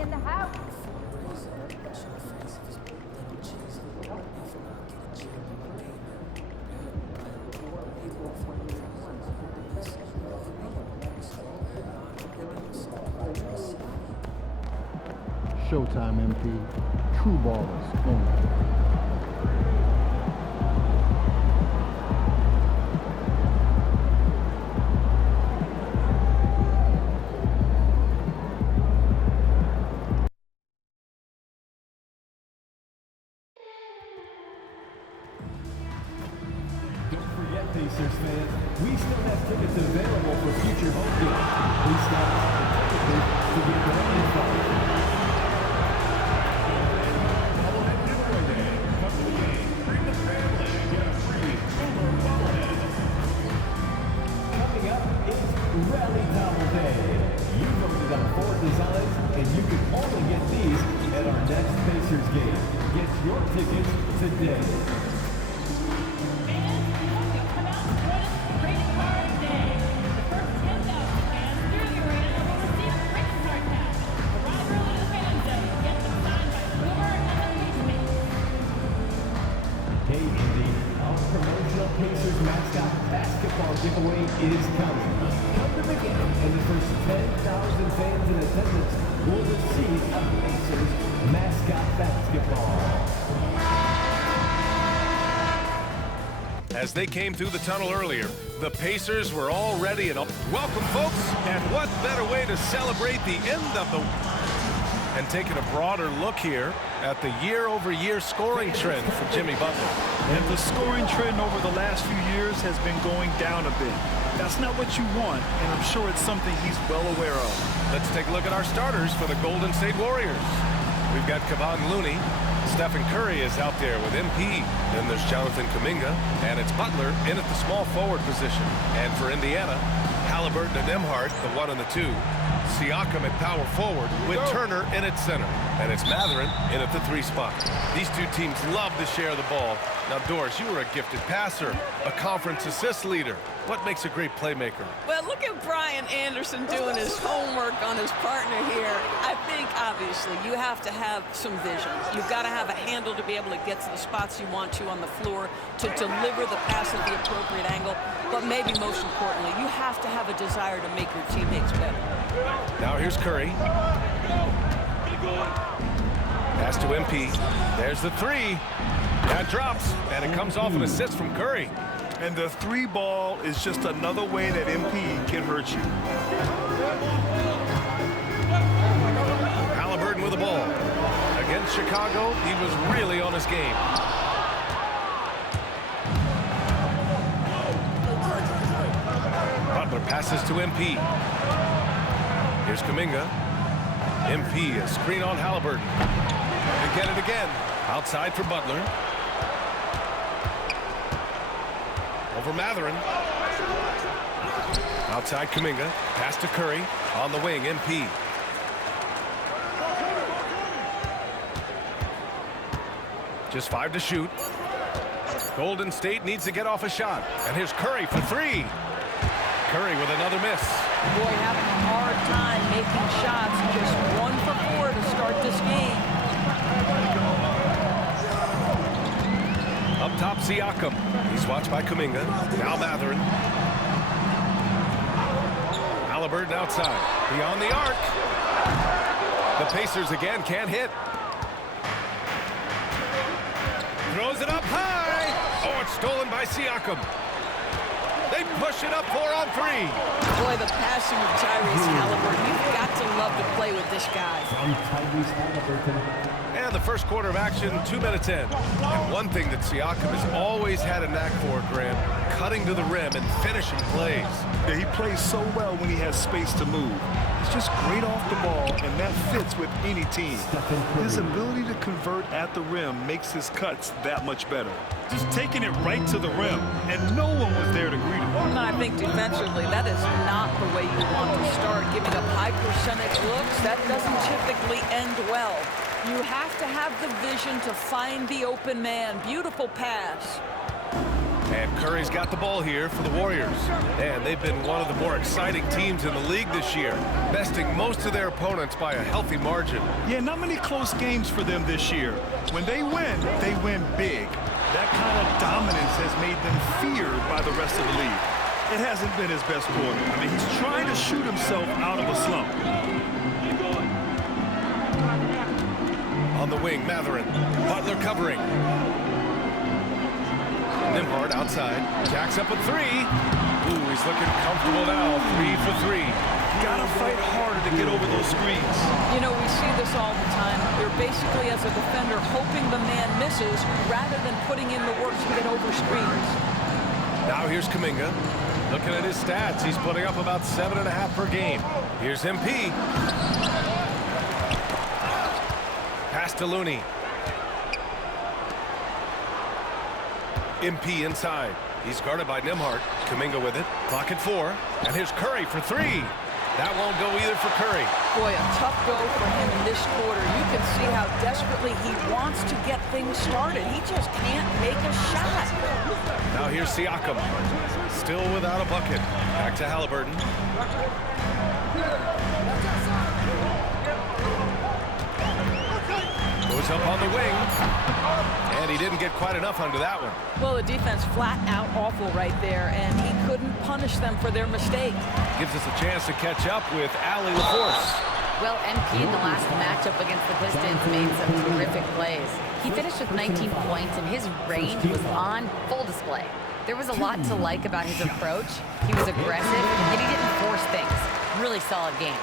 in the house. Showtime, MP. True ballers only. Don't forget, Pacers fans, we still have tickets available for future home games. Please stop specifically to get the home info. Come to the game, bring the family, get a free Uber bobblehead. Coming up is Rally Towel Day. You voted on 4 designs, and you can only get these at our next Pacers game. Get your tickets today. Hey, Indy, our promotional Pacers mascot basketball giveaway is coming. Come to the game, and the first 10,000 fans in attendance will receive a Pacers mascot basketball. As they came through the tunnel earlier, the Pacers were all ready and welcome, folks, and what better way to celebrate the end of the... And taking a broader look here at the year-over-year scoring trend for Jimmy Butler. And the scoring trend over the last few years has been going down a bit. That's not what you want, and I'm sure it's something he's well aware of. Let's take a look at our starters for the Golden State Warriors. We've got Kevon Looney. Stephen Curry is out there with MP. Then there's Jonathan Kuminga, and it's Butler in at the small forward position. And for Indiana, Halliburton and Nembhard, the 1 and the 2. Siakam at power forward with Turner in at center. And it's Mathurin in at the 3 spot. These two teams love to share the ball. Now, Doris, you were a gifted passer, a conference assist leader. What makes a great playmaker? Well, look at Brian Anderson doing his homework on his partner here. I think, obviously, you have to have some vision. You've got to have a handle to be able to get to the spots you want to on the floor, to deliver the pass at the appropriate angle. But maybe most importantly, you have to have a desire to make your teammates better. Now here's Curry. Pass to MP. There's the 3. That drops, and it comes off an assist from Curry. And the 3 ball is just another way that MP can hurt you. Halliburton with the ball. Against Chicago, he was really on his game. Butler passes to MP. Here's Kuminga. MP, a screen on Halliburton. They get it again. Outside for Butler. Over Mathurin. Outside Kuminga. Pass to Curry. On the wing, MP. Just 5 to shoot. Golden State needs to get off a shot. And here's Curry for 3. Curry with another miss. Boy, having a hard time making shots. Just 1 for 4 to start this game. Up top, Siakam. He's watched by Kuminga. Now Mathurin. Halliburton outside. Beyond the arc. The Pacers again can't hit. Throws it up high. Oh, it's stolen by Siakam. They push it up 4 on 3. Boy, the passing of Tyrese Halliburton. You've got to love to play with this guy. And the first quarter of action, 2 minutes in. And one thing that Siakam has always had a knack for, Grant, cutting to the rim and finishing plays. Yeah, he plays so well when he has space to move. He's just great off the ball, and that fits with any team. His ability to convert at the rim makes his cuts that much better. Just taking it right to the rim, and no one was there to greet him. And I think defensively, that is not the way you want to start. Giving up high percentage looks, that doesn't typically end well. You have to have the vision to find the open man. Beautiful pass. And Curry's got the ball here for the Warriors. And they've been one of the more exciting teams in the league this year, besting most of their opponents by a healthy margin. Yeah, not many close games for them this year. When they win big. That kind of dominance has made them feared by the rest of the league. It hasn't been his best quarter. I mean, he's trying to shoot himself out of a slump. On the wing, Matherin. Butler covering. Nembhard outside. Jacks up a three. Ooh, he's looking comfortable now. 3 for 3. Gotta fight harder to get over those screens. You know, we see this all the time. You're basically, as a defender, hoping the man misses rather than putting in the work to get over screens. Now here's Kuminga. Looking at his stats, he's putting up about 7.5 per game. Here's MP. Pass to Looney. MP inside. He's guarded by Nembhard. Kuminga with it. Clock at 4. And here's Curry for 3. That won't go either for Curry. Boy, a tough go for him in this quarter. You can see how desperately he wants to get things started. He just can't make a shot. Now here's Siakam. Still without a bucket. Back to Halliburton. Goes up on the wing. And he didn't get quite enough under that one. Well, the defense flat out awful right there, and he couldn't punish them for their mistake. Gives us a chance to catch up with Allie LaForce. Well, MP in the last matchup against the Pistons made some terrific plays. He finished with 19 points, and his range was on full display. There was a lot to like about his approach. He was aggressive, and he didn't force things. Really solid game.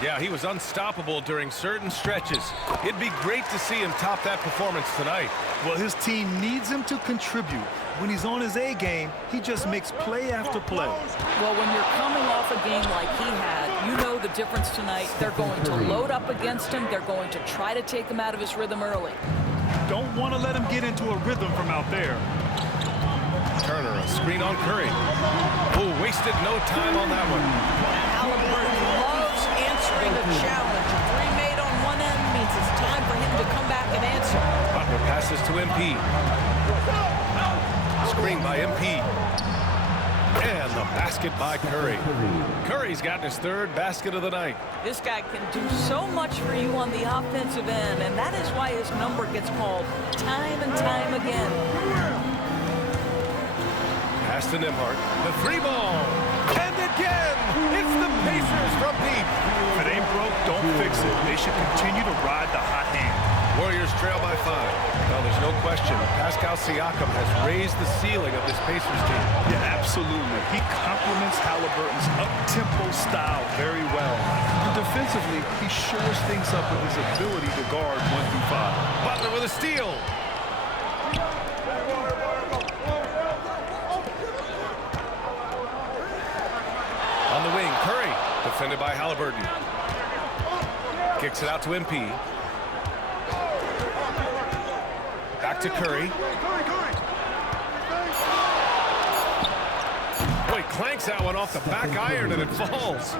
Yeah, he was unstoppable during certain stretches. It'd be great to see him top that performance tonight. Well, his team needs him to contribute. When he's on his A game, he just makes play after play. Well, when you're coming off a game like he had, you know the difference tonight. They're going to load up against him. They're going to try to take him out of his rhythm early. Don't want to let him get into a rhythm from out there. Turner, a screen on Curry. Oh, wasted no time on that one. Halliburton loves answering a challenge. A three made on one end means it's time for him to come back and answer. Butler passes to MP. Screen by MP. And the basket by Curry. Curry's gotten his 3rd basket of the night. This guy can do so much for you on the offensive end, and that is why his number gets called time and time again. Pass to Nembhard. The 3-ball. And again, it's the Pacers from deep. If it ain't broke, don't fix it. They should continue to ride the hot hand. Warriors trail by 5. Well, there's no question. Pascal Siakam has raised the ceiling of this Pacers team. Yeah, absolutely. He complements Halliburton's up-tempo style very well. And defensively, he shores things up with his ability to guard 1 through 5. Butler with a steal. On the wing, Curry, defended by Halliburton. Kicks it out to MP. Back to Curry. Boy, clanks that one off the back iron and it falls.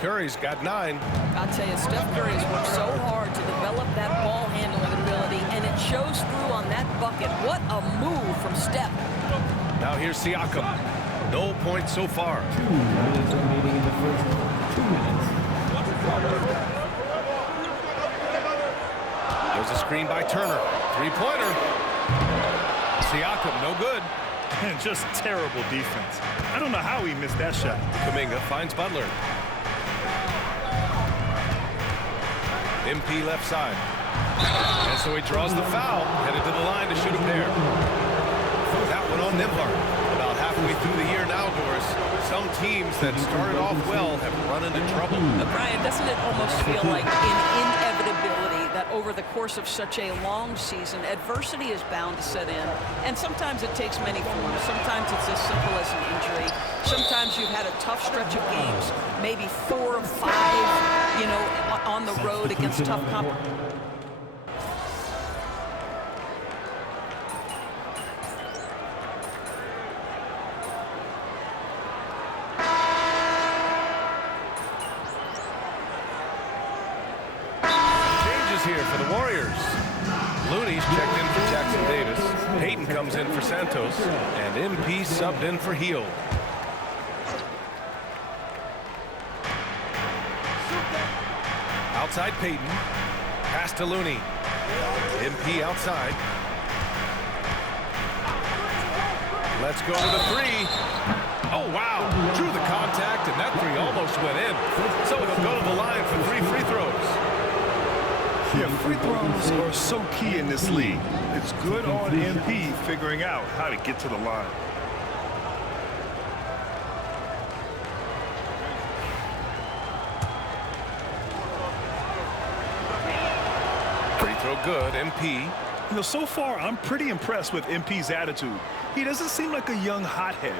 Curry's got 9. I'll tell you, Steph Curry has worked so hard to develop that ball handling ability, and it shows through on that bucket. What a move from Steph. Now here's Siakam. No points so far. 2 minutes remaining in the first 2 minutes. There's a screen by Turner. 3-pointer. Siakam, no good. And just terrible defense. I don't know how he missed that shot. Kuminga finds Butler. MP left side. And so he draws the foul, headed to the line to shoot a pair. That one on Nembhard. About halfway through the year now, Doris, some teams that started off well have run into trouble. Brian, doesn't it almost feel like an inevitability that over the course of such a long season, adversity is bound to set in? And sometimes it takes many forms. Sometimes it's as simple as an injury. Sometimes you've had a tough stretch of games, maybe 4 or 5, you know, on the road against tough competition. Here for the Warriors. Looney's checked in for Jackson Davis. Payton comes in for Santos. And MP subbed in for Heel. Outside Payton. Pass to Looney. MP outside. Let's go to the three. Oh, wow. Drew the contact, and that three almost went in. So it'll go to the line for 3 free throws. Yeah, free throws are so key in this league. It's good on MP figuring out how to get to the line. Free throw good, MP. You know, so far, I'm pretty impressed with MP's attitude. He doesn't seem like a young hothead.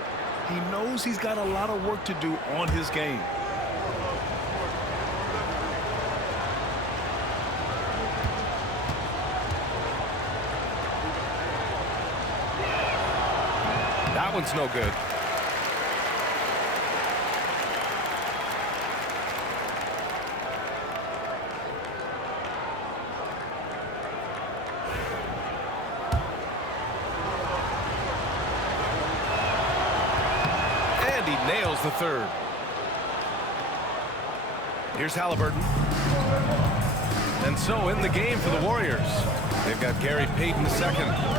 He knows he's got a lot of work to do on his game. That one's no good. And he nails the third. Here's Halliburton. And so in the game for the Warriors. They've got Gary Payton II.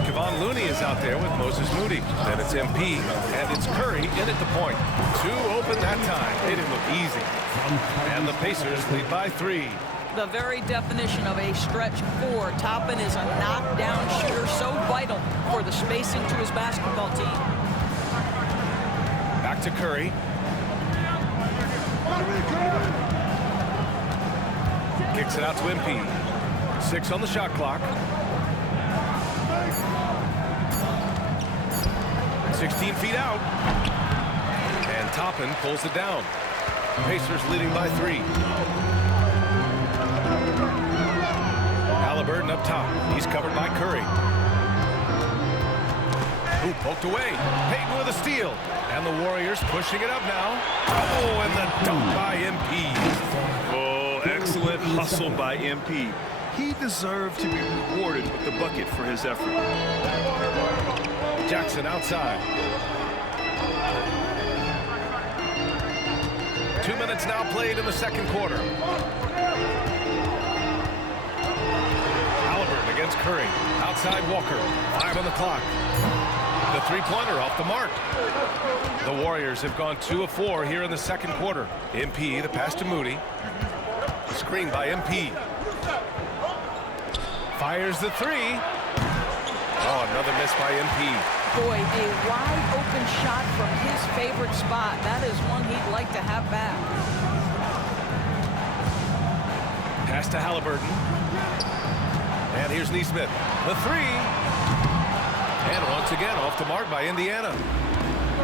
Kevon Looney is out there with Moses Moody. Then it's MP, and it's Curry in at the point. 2 open that time. It didn't look easy. And the Pacers lead by 3. The very definition of a stretch 4. Toppin is a knockdown shooter, so vital for the spacing to his basketball team. Back to Curry. Kicks it out to MP. 6 on the shot clock. 16 feet out. And Toppin pulls it down. Pacers leading by 3. Halliburton up top. He's covered by Curry. Who poked away. Payton with a steal. And the Warriors pushing it up now. Oh, and the dunk by MP. Oh, excellent hustle by MP. He deserved to be rewarded with the bucket for his effort. Jackson outside. 2 minutes now played in the second quarter. Halliburton against Curry. Outside Walker. 5 on the clock. The three-pointer off the mark. The Warriors have gone 2 of 4 here in the second quarter. MP, the pass to Moody. Screen by MP. Fires the 3. Oh, another miss by MP. Boy, a wide open shot from his favorite spot. That is one he'd like to have back. Pass to Halliburton. And here's Neesmith. The 3. And once again off the mark by Indiana.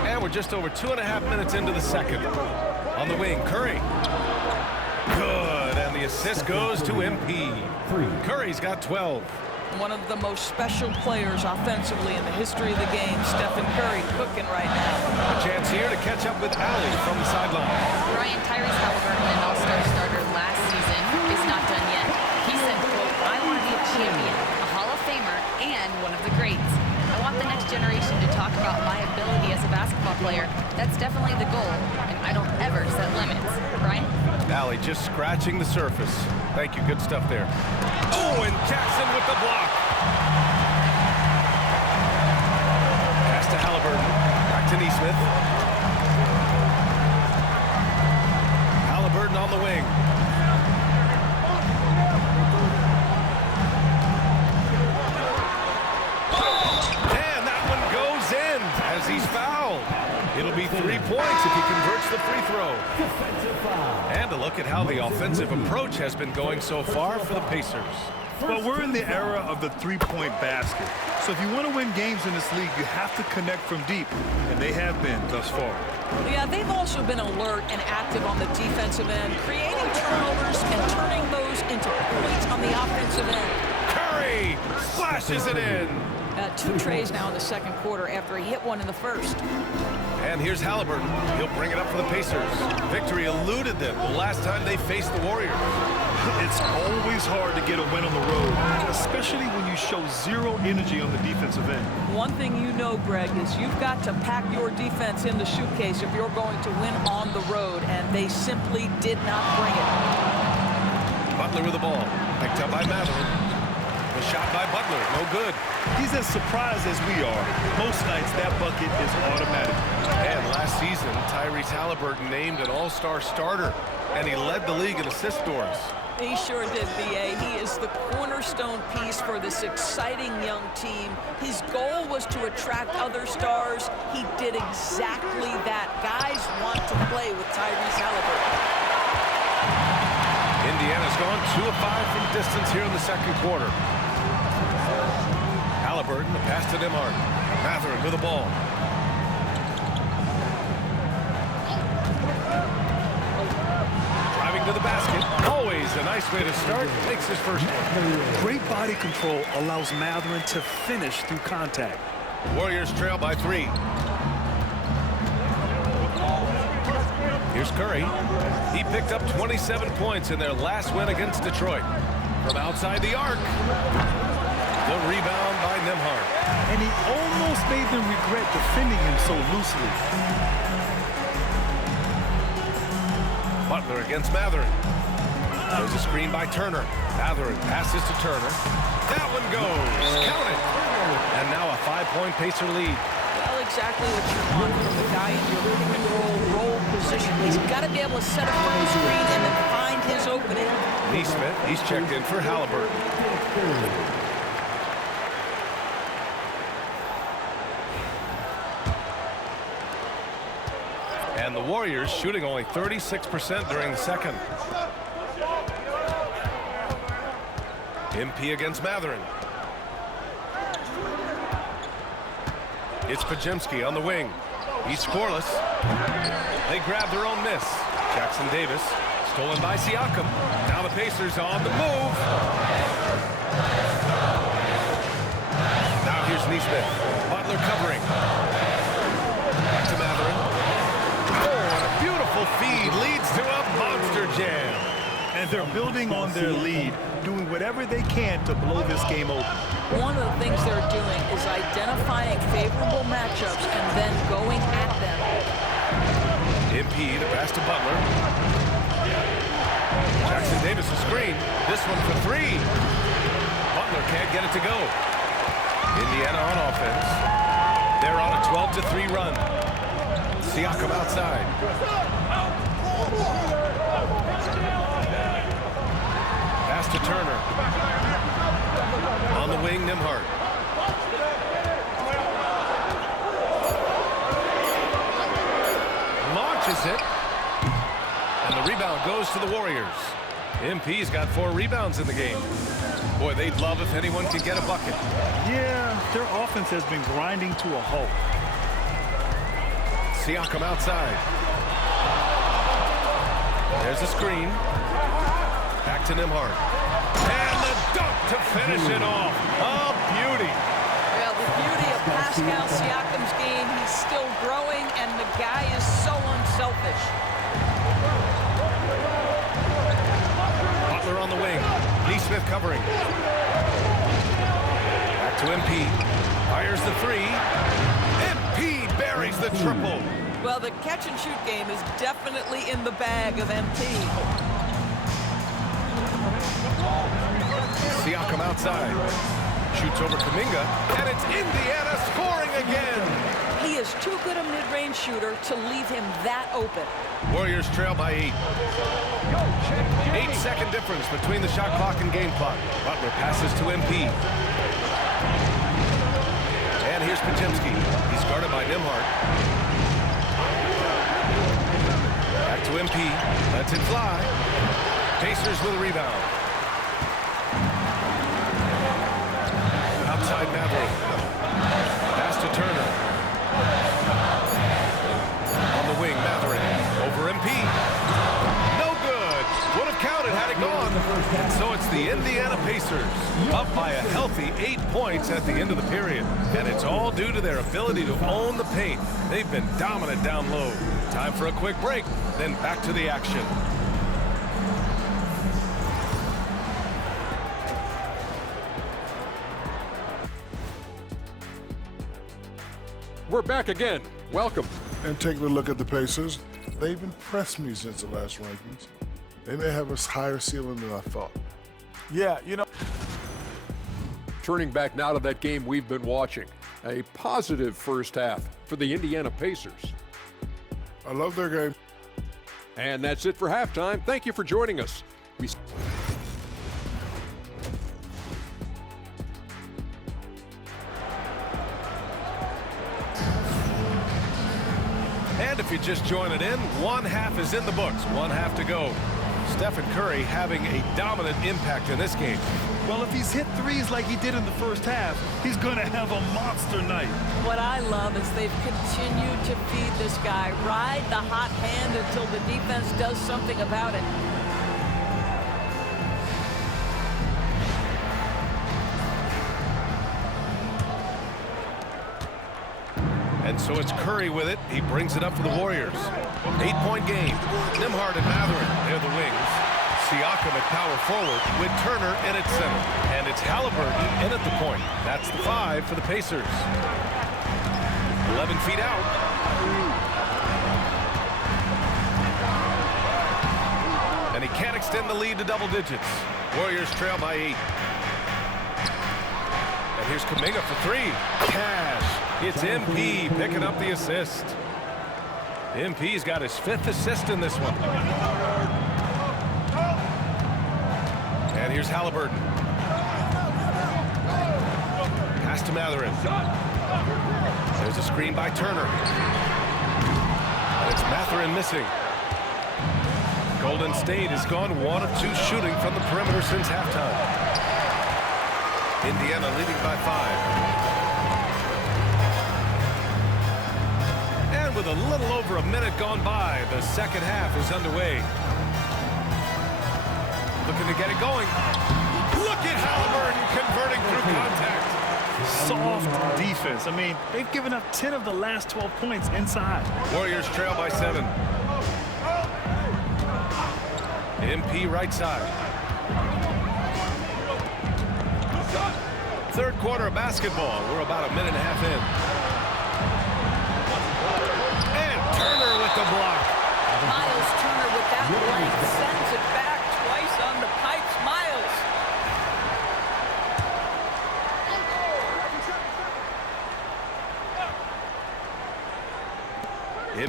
And we're just over 2.5 minutes into the second. On the wing, Curry. Good, and the assist goes to MP. Curry's got 12. One of the most special players offensively in the history of the game, Stephen Curry, cooking right now. A chance here to catch up with Allie from the sideline. Ryan, Tyrese Halliburton, an all-star starter last season, is not done yet. He said, quote, "I want to be a champion, a Hall of Famer, and one of the greats. I want the next generation to talk about my ability as a basketball player. That's definitely the goal, and I don't ever set limits." Ryan? Allie just scratching the surface. Thank you, good stuff there. Oh, and Jackson with the block. Pass to Halliburton. Back to Neesmith. Halliburton on the wing. And that one goes in as he's fouled. It'll be 3 points if he converts the free throw. And a look at how the offensive approach has been going so far for the Pacers. Well, we're in the era of the three-point basket. So if you want to win games in this league, you have to connect from deep, and they have been thus far. Yeah, they've also been alert and active on the defensive end, creating turnovers and turning those into points on the offensive end. Curry splashes it in. 2 trays now in the second quarter after he hit one in the first. And here's Halliburton. He'll bring it up for the Pacers. Victory eluded them the last time they faced the Warriors. It's always hard to get a win on the road, especially when you show zero energy on the defensive end. One thing you know, Greg, is you've got to pack your defense in the suitcase if you're going to win on the road, and they simply did not bring it. Butler with the ball. Picked up by Matherin. The shot by Butler. No good. He's as surprised as we are. Most nights, that bucket is automatic. And last season, Tyrese Halliburton named an all-star starter, and he led the league in assist scores. He sure did, B.A. He is the cornerstone piece for this exciting young team. His goal was to attract other stars. He did exactly that. Guys want to play with Tyrese Halliburton. Indiana's gone 2 of 5 from distance here in the second quarter. Halliburton, the pass to Nembhard. Matherin with the ball. Driving to the basket. Always a nice way to start. Makes his first one. Great body control allows Matherin to finish through contact. Warriors trail by 3. Here's Curry. He picked up 27 points in their last win against Detroit. From outside the arc. The rebound by Nembhard. And he almost made them regret defending him so loosely. Butler against Matherin. There's a screen by Turner. Matherin passes to Turner. That one goes. Count it. And now a 5-point Pacer lead. Well, exactly what you want from the guy in your pick and roll position. He's got to be able to set up for the screen and then find his opening. Neesmith, he's checked in for Halliburton. And the Warriors shooting only 36% during the second. MP against Matherin. It's Podziemski on the wing. He's scoreless. They grab their own miss. Jackson Davis, stolen by Siakam. Now the Pacers on the move. Now here's Neesmith. Butler covering. Back to Matherin. Oh, and a beautiful feed leads to a monster jam. And they're building on their lead, doing whatever they can to blow this game open. One of the things they're doing is identifying favorable matchups and then going at them. MP, the pass to Butler. Jackson Davis a screen. This one for 3. Butler can't get it to go. Indiana on offense. They're on a 12-3 run. Siakam outside. Pass to Turner. On the wing, Nembhard. Launches it. And the rebound goes to the Warriors. MP's got 4 rebounds in the game. Boy, they'd love if anyone could get a bucket. Yeah, their offense has been grinding to a halt. Siakam outside. There's a screen. Back to Nembhard. And the dunk to finish it off. A beauty. Well, the beauty of Pascal Siakam's game, he's still growing, and the guy is so unselfish. Butler on the wing. Neesmith covering. Back to MP. Fires the 3. MP buries the triple. Well, the catch-and-shoot game is definitely in the bag of MP. Siakam outside. Shoots over Kuminga. And it's Indiana scoring again. He is too good a mid-range shooter to leave him that open. Warriors trail by 8. 8-second difference between the shot clock and game clock. Butler passes to MP. And here's Podziemski. He's guarded by Nembhard. Back to MP. Lets it fly. Pacers with a rebound. Outside Matherin. Pass to Turner. On the wing, Matherin. Over MP. No good. Would have counted had it gone. And so it's the Indiana Pacers up by a healthy 8 points at the end of the period. And it's all due to their ability to own the paint. They've been dominant down low. Time for a quick break, then back to the action. We're back again. Welcome. And taking a look at the Pacers, they've impressed me since the last rankings. They may have a higher ceiling than I thought. Yeah, you know. Turning back now to that game we've been watching. A positive first half for the Indiana Pacers. I love their game. And that's it for halftime. Thank you for joining us. And if you're just joining in, one half is in the books, one half to go. Stephen Curry having a dominant impact in this game. Well, if he's hit threes like he did in the first half, he's going to have a monster night. What I love is they've continued to feed this guy, ride the hot hand until the defense does something about it. And so it's Curry with it. He brings it up for the Warriors. 8-point game. Nembhard and Mathurin, they're the wings. Siakam at power forward with Turner in at center. And it's Halliburton in at the point. That's the 5 for the Pacers. 11 feet out. And he can't extend the lead to double digits. Warriors trail by 8. And here's Kuminga for 3. Cash. It's MP picking up the assist. MP's got his 5th assist in this one. And here's Halliburton. Pass to Mathurin. There's a screen by Turner. And it's Mathurin missing. Golden State has gone 1 of 2 shooting from the perimeter since halftime. Indiana leading by 5. With a little over a minute gone by, the second half is underway. Looking to get it going. Look at Halliburton converting through contact. Soft defense. I mean, they've given up 10 of the last 12 points inside. Warriors trail by 7. MP right side. Third quarter of basketball. We're about a minute and a half in. Turner with the block. Miles Turner with that blank sends it back twice on the pipes. Miles.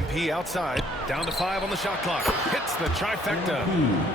MP outside, down to 5 on the shot clock. Hits the trifecta.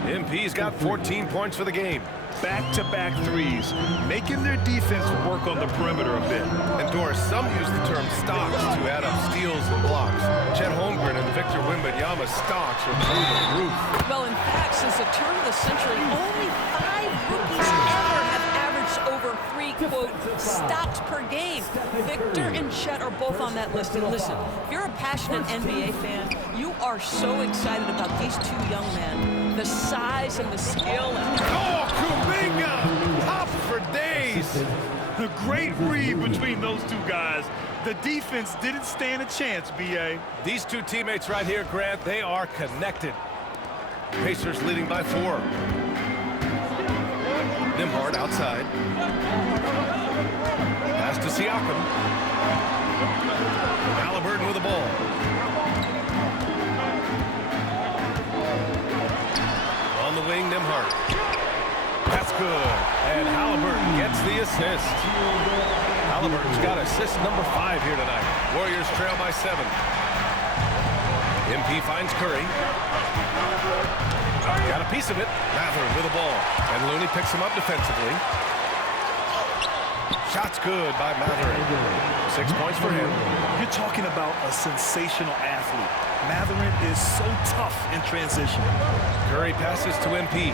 MP's got 14 points for the game. Back-to-back threes, making their defense work on the perimeter a bit. And Doris, some use the term stocks to add up steals and blocks. Chet Holmgren and Victor Wembanyama's stocks are through the roof. Well, in fact, since the turn of the century, only 5 rookies ever have averaged over 3, quote, stocks per game. Victor and Chet are both on that list. And listen, if you're a passionate NBA fan, you are so excited about these 2 young men. The size and the skill. And Kuminga! Up for days! A great read between those 2 guys. The defense didn't stand a chance, B.A. These 2 teammates right here, Grant, they are connected. Pacers leading by 4. Nembhard outside. Pass to Siakam. Halliburton with the ball. On the wing, Nembhard. That's good. And Halliburton gets the assist. Halliburton's got assist number 5 here tonight. Warriors trail by 7. MP finds Curry. Got a piece of it. Mathurin with the ball. And Looney picks him up defensively. Shot's good by Mathurin. 6 points for him. You're talking about a sensational athlete. Mathurin is so tough in transition. Curry passes to MP.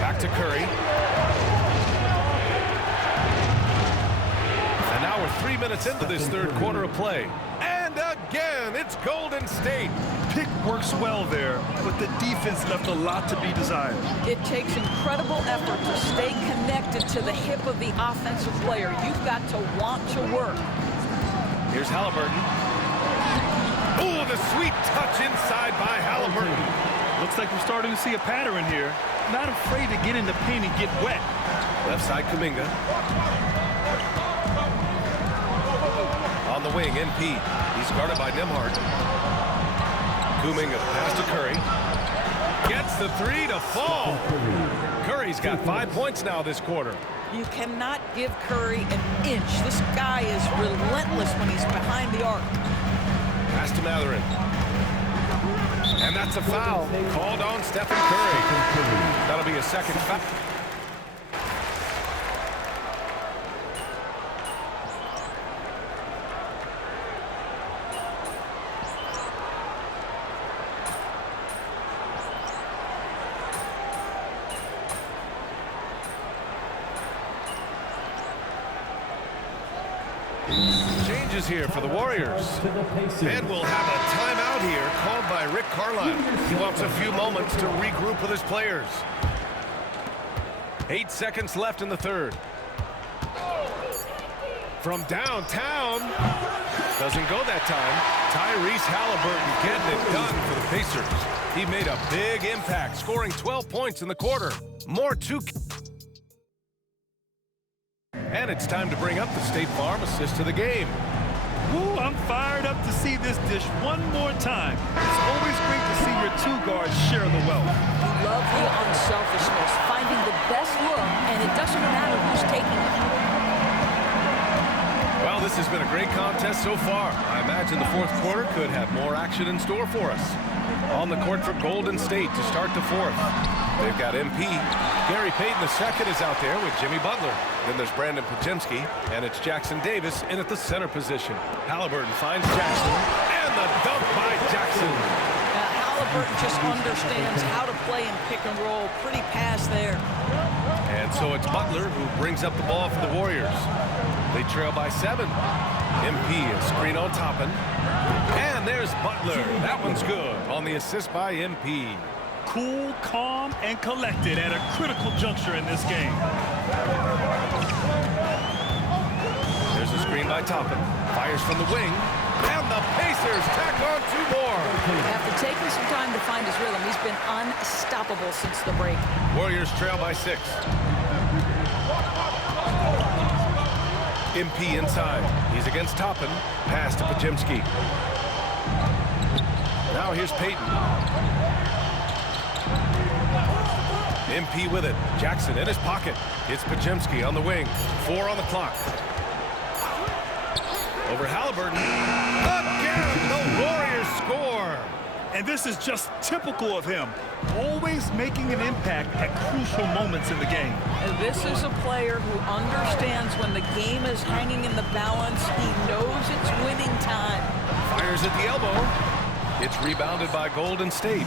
Back to Curry. And now we're 3 minutes into this third quarter of play. And again, It's Golden State. Pick works well there, but the defense left a lot to be desired. It takes incredible effort to stay connected to the hip of the offensive player. You've got to want to work. Here's Halliburton. Oh, the sweet touch inside by Halliburton. Looks like we're starting to see a pattern here. Not afraid to get in the paint and get wet. Left side Kuminga. On the wing, NP. He's guarded by Nembhard. Kuminga pass to Curry. Gets the three to fall. Curry's got 5 points now this quarter. You cannot give Curry an inch. This guy is relentless when he's behind the arc. Pass to Mathurin. And that's a foul called on Stephen Curry. That'll be a second foul. Changes here for the Warriors. And we'll have a timeout here called by Rick Carlisle. He wants a few moments to regroup with his players. 8 seconds left in the third. From downtown. Doesn't go that time. Tyrese Halliburton getting it done for the Pacers. He made a big impact, scoring 12 points in the quarter. More 2. And it's time to bring up the State Farm assist to the game. Ooh, I'm fired up to see this dish one more time. It's always great to see your two guards share the wealth. You love the unselfishness, finding the best look, and it doesn't matter who's taking it. Well, this has been a great contest so far. I imagine the fourth quarter could have more action in store for us. On the court for Golden State to start the fourth. They've got MP. Gary Payton II is out there with Jimmy Butler. Then there's Brandon Podziemski, and it's Jackson Davis in at the center position. Halliburton finds Jackson, and the dunk by Jackson. Halliburton just understands how to play in pick and roll. Pretty pass there. And so it's Butler who brings up the ball for the Warriors. They trail by 7. MP is screen on Toppin. And there's Butler. That one's good on the assist by MP. Cool, calm, and collected at a critical juncture in this game. There's a screen by Toppin. Fires from the wing. And the Pacers tack on 2 more. After taking some time to find his rhythm, he's been unstoppable since the break. Warriors trail by 6. MP inside. He's against Toppin. Pass to Podziemski. Now here's Payton. MP with it. Jackson in his pocket. It's Podziemski on the wing. 4 on the clock. Over Halliburton. Again, the Warriors score. And this is just typical of him. Always making an impact at crucial moments in the game. And this is a player who understands when the game is hanging in the balance. He knows it's winning time. Fires at the elbow. It's rebounded by Golden State.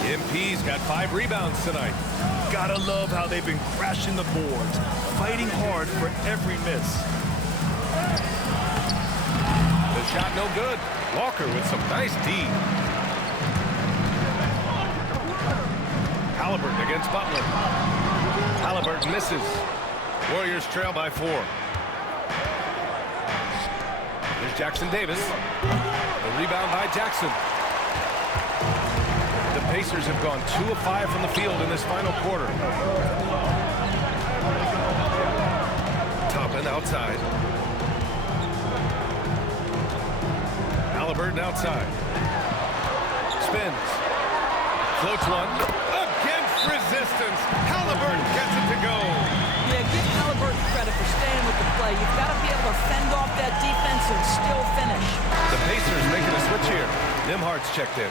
MP's got 5 rebounds tonight. Gotta love how they've been crashing the boards, fighting hard for every miss. The shot no good. Walker with some nice D. Halliburton against Butler. Halliburton misses. Warriors trail by 4. Here's Jackson Davis. The rebound by Jackson. The Pacers have gone 2 of 5 from the field in this final quarter. Toppin outside. Halliburton outside. Spins. Floats one. Against resistance. Halliburton gets it to go. Yeah, give Halliburton credit for staying with the play. You've got to be able to fend off that defense and still finish. The Pacers making a switch here. Nembhard's checked in.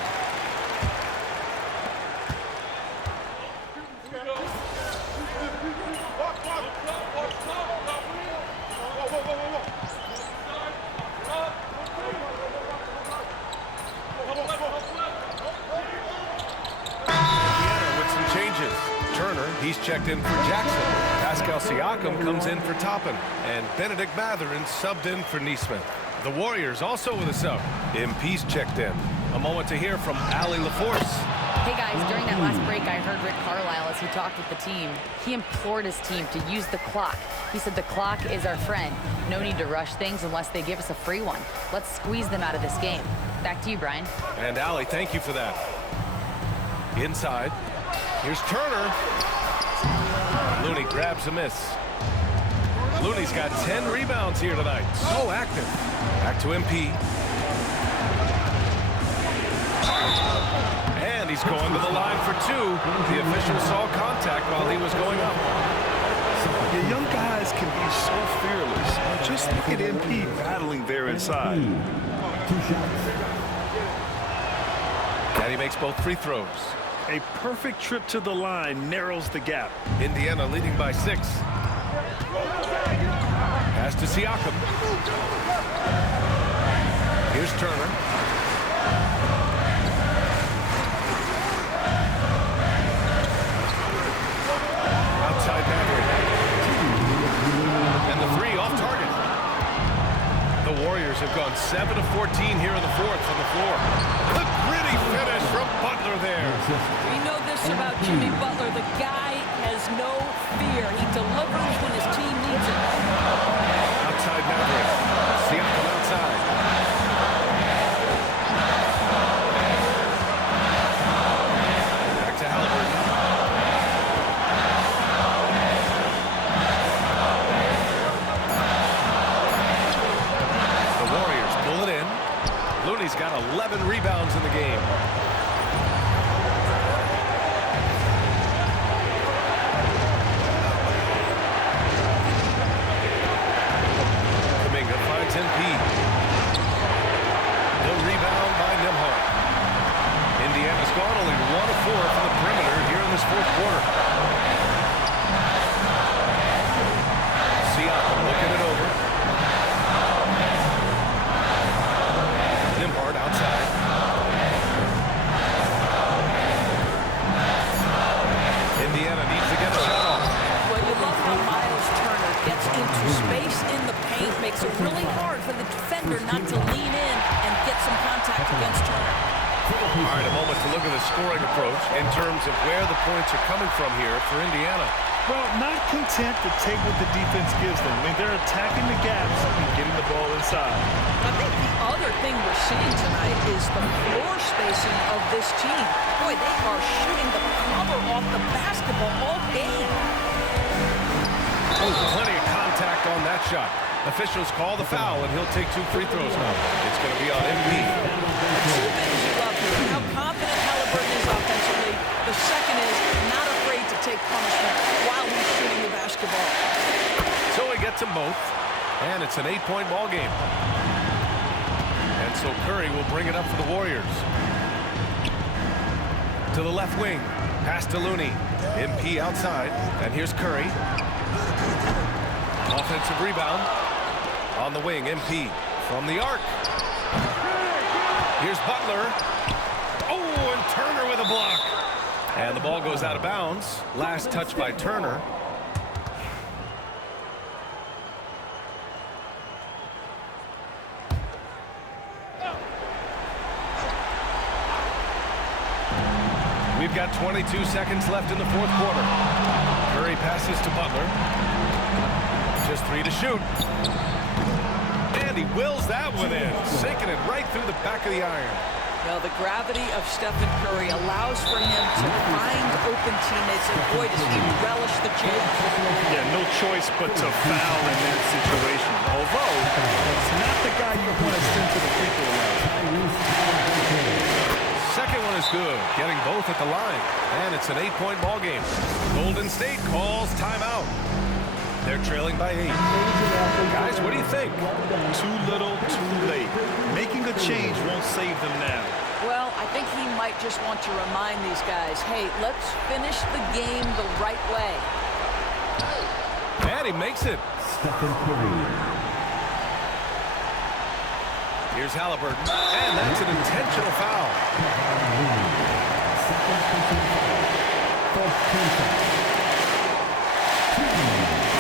He's checked in for Jackson. Pascal Siakam comes in for Toppin. And Benedict Mathurin subbed in for Nesmith. The Warriors also with a sub. MP's checked in. A moment to hear from Allie LaForce. Hey guys, during that last break, I heard Rick Carlisle as he talked with the team. He implored his team to use the clock. He said the clock is our friend. No need to rush things unless they give us a free one. Let's squeeze them out of this game. Back to you, Brian. And Allie, thank you for that. Inside. Here's Turner. Looney grabs a miss. Looney's got 10 rebounds here tonight. So active. Back to MP. And he's going to the line for two. The official saw contact while he was going up. The young guys can be so fearless. Just look at MP battling there inside. And he makes both free throws. A perfect trip to the line narrows the gap. Indiana leading by 6. Pass to Siakam. Here's Turner. Outside Maverick. And the three off target. The Warriors have gone 7 of 14 here in the fourth on the floor. The gritty finish from Butler there. We know this about Jimmy Butler. The guy has no fear. He delivers when his team needs it. Outside Maverick. Siakam outside. Back to Halliburton. The Warriors pull it in. Looney's got 11 rebounds in the game. MP. The rebound by Nimhart. Indiana's gone only 1 of 4 from the perimeter here in this fourth quarter. Siakam looking it over. Nimhart outside. Indiana needs to get a shot off. Well, you love how Miles Turner gets into space in the paint, makes it really hard for the defender not to lean in and get some contact against Turner. All right, a moment to look at the scoring approach in terms of where the points are coming from here for Indiana. Well, not content to take what the defense gives them. I mean, they're attacking the gaps and getting the ball inside. I think the other thing we're seeing tonight is the floor spacing of this team. Boy, they are shooting the cover off the basketball all game. Oh, plenty of contact on that shot. Officials call the foul, and he'll take 2 free throws now. It's going to be on MP. Two things you love here. How confident Halliburton is offensively. The second is not afraid to take punishment while he's shooting the basketball. So he gets them both, and it's an 8-point ball game. And so Curry will bring it up for the Warriors. To the left wing. Pass to Looney. MP outside, and here's Curry. Offensive rebound. On the wing, MP from the arc. Here's Butler. Oh, and Turner with a block. And the ball goes out of bounds. Last touch by Turner. We've got 22 seconds left in the fourth quarter. Curry passes to Butler. Just 3 to shoot. And he wills that one in, sinking it right through the back of the iron. Well, the gravity of Stephen Curry allows for him to find open teammates, and boy, does he relish the chance. Yeah, no choice but to foul in that situation. Although, it's not the guy you want to send to the free throw line. Second one is good, getting both at the line. And it's an 8-point ball game. Golden State calls timeout. They're trailing by 8. Guys, what do you think? Too little, too late. Making a change won't save them now. Well, I think he might just want to remind these guys, hey, let's finish the game the right way. And he makes it. Stephen Curry. Here's Halliburton. And that's an intentional foul.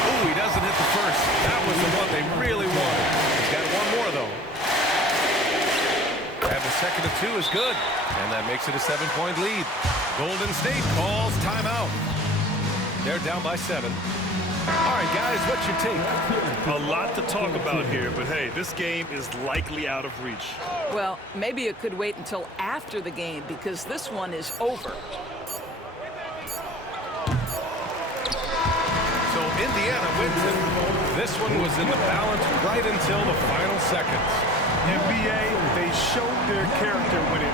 Ooh, he doesn't hit the first. That was the one they really wanted. He's got one more, though. second and 2 is good. And that makes it a 7-point lead. Golden State calls timeout. They're down by 7. All right, guys, what's your take? A lot to talk about here, but hey, this game is likely out of reach. Well, maybe it could wait until after the game because this one is over. So Indiana wins it. This one was in the balance right until the final seconds. NBA, they showed their character when it